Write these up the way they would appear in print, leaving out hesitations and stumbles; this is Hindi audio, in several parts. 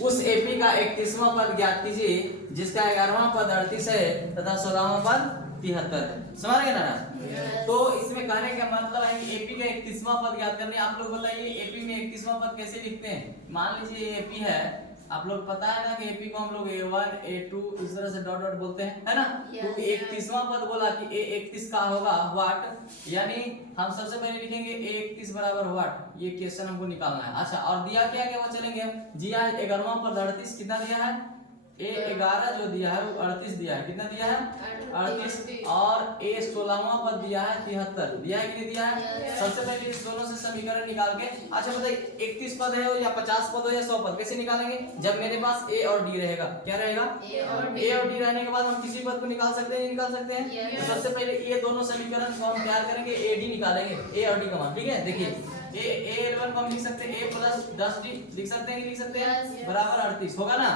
उस एपी का 31वां पद ज्ञात कीजिए जिसका 11वां पद 38 है तथा 16वां पद 73 है। समझ गए ना? तो इसमें कहने का मतलब है कि एपी का 31वां पद ज्ञात करने। आप लोग बताइए एपी में 31वां पद कैसे लिखते हैं? मान लीजिए ये एपी है, आप लोग पता है ना कि एपी को हम लोग A1 A2 इस तरह से डॉट डॉट बोलते हैं, है ना? तो 31वां पद बोला कि A31 का होगा व्हाट, यानी हम सबसे पहले लिखेंगे A31 बराबर व्हाट, ये क्वेश्चन हमको निकालना है। अच्छा, और दिया क्या क्या वो चलेंगे हम दिया है 11वां पद 38, कितना दिया है? A11 जो दिया है वो 38 दिया है, कितना दिया है? 38, और A16वां पद दिया है 73, दिया है कि नहीं दिया है? सबसे पहले इस दोनों से समीकरण निकाल के, अच्छा बताइए 31 पद है या 50 पद हो या 100 पद, कैसे निकालेंगे? जब मेरे पास A और D रहेगा, क्या रहेगा? A और D रहने के बाद हम किसी पद को निकाल सकते हैं, नहीं निकाल सकते हैं? तो सबसे पहले ये दोनों समीकरण को हम तैयार करेंगे, AD निकालेंगे, A और D का मान, ठीक है? देखिए A11 को हम लिख सकते हैं A प्लस 10D, लिख सकते हैं कि लिख सकते हैं? बराबर 38 होगा ना?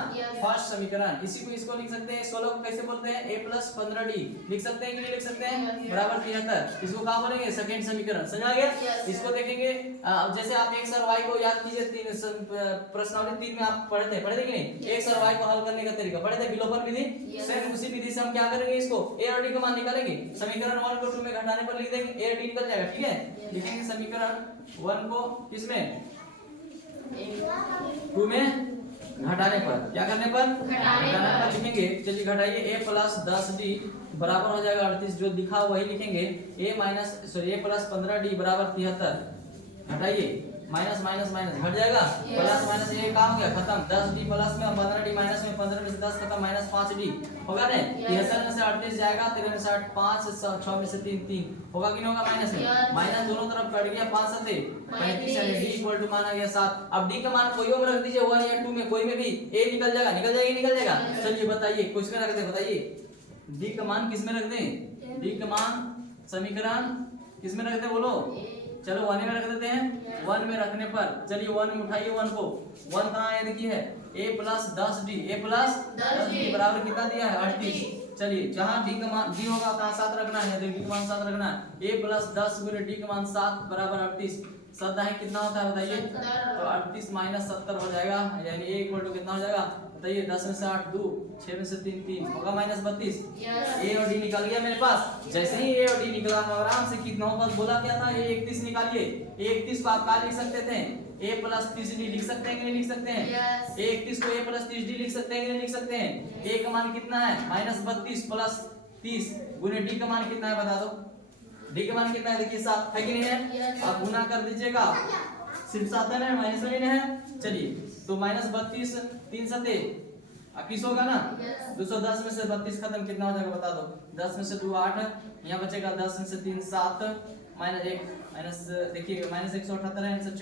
फर्स्ट समीकरण। इसी को इसको लिख सकते हैं 16 को कैसे बोलते हैं? A प्लस 15D, लिख सकते हैं कि नहीं लिख सकते हैं? बराबर 73, इसको क्या बोलेंगे? सेकंड समीकरण। समझ आ गया? इसको देखेंगे, जैसे आप x और y को याद कीजिए, प्रश्नावली 3 में आप पढ़े थे कि नहीं? x और y को हल करने का तरीका पढ़े थे, विलोपन विधि। सेम उसी विधि से हम क्या करेंगे, इसको A और D का मान निकालेंगे, समीकरण 1 को 2 में घटाने पर लिख देंगे A और D निकल जाएगा, ठीक है? लिखेंगे समीकरण 1 को किसमें? 2 में घटाने पर, क्या करने पर? घटाने पर लिखेंगे। चलिए घटाइए, A प्लस 10D बराबर हो जाएगा 38, जो दिखा वही लिखेंगे। A प्लस 15D बराबर 73, घटाइए, माइनस माइनस माइनस घट जाएगा, प्लस माइनस ये काम हो गया खत्म। 10D प्लस में 15D माइनस में 15 में से 10 खत्म, माइनस 5D होगा ना? 73 में से 38 जाएगा, 13 में से 8 5 6 में से 3 3 होगा कि नहीं होगा? माइनस में माइनस दोनों तरफ कट गया, 5 7 35 यानी D इक्वल टू माना गया 7। अब D का मान कोई में रख दीजिए, 1 या 2 में कोई में भी, A निकल जाएगा, निकल जाएगा, निकल जाएगा। चलिए बताइए कुछ में रख दे, बताइए D का मान किस में रख दें? D का मान समीकरण किस में रख दे बोलो? चलो 1 में रख देते हैं। 1 में रखने पर चलिए 1 में उठाइए 1 को, 1 कहाँ है देखिए, A plus 10D, A plus 10D बराबर कितना दिया है? 38। चलिए जहाँ D का मान D होगा कहाँ 7 रखना है, तो D का मान 7 रखना है। A प्लस 10 गुने D का मान 7 बराबर 38, 7 है कितना होता है बताइए? तो 38 माइनस 70 हो जाएगा, यानी A इक्वल टू कितना हो जाएगा बताइए? 10 में से 8 2, 6 में से 3 3 होगा, माइनस 32। A और D निकल गया मेरे पास। जैसे ही A और D निकला, आराम से कितना पद बोला क्या था? A 31 निकालिए। A 31 को आप क्या लिख सकते थे? A प्लस 30D लिख सकते हैं कि नहीं लिख सकते हैं? A 31 को A प्लस 30D लिख सकते हैं कि नहीं लिख सकते हैं? A का मान कितना है? माइनस 32 प्लस 30 गुने D का मान कितना है बता दो? D का मान कितना है देखिए 7 है कि नहीं है? आप गुना कर दीजिएगा, सिर्फ 7 है ना, माइनस में नहीं है। चलिए तो माइनस 32 3 7 21 होगा ना? 210 में से 32 खत्म, कितना हो जाएगा बता दो? 10 में से 2 8, यहाँ बचेगा 10 में से 3 7 माइनस 1 माइनस, देखिए माइनस 178 है आंसर,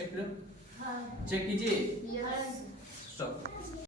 चेक कीजिए, स्टॉप।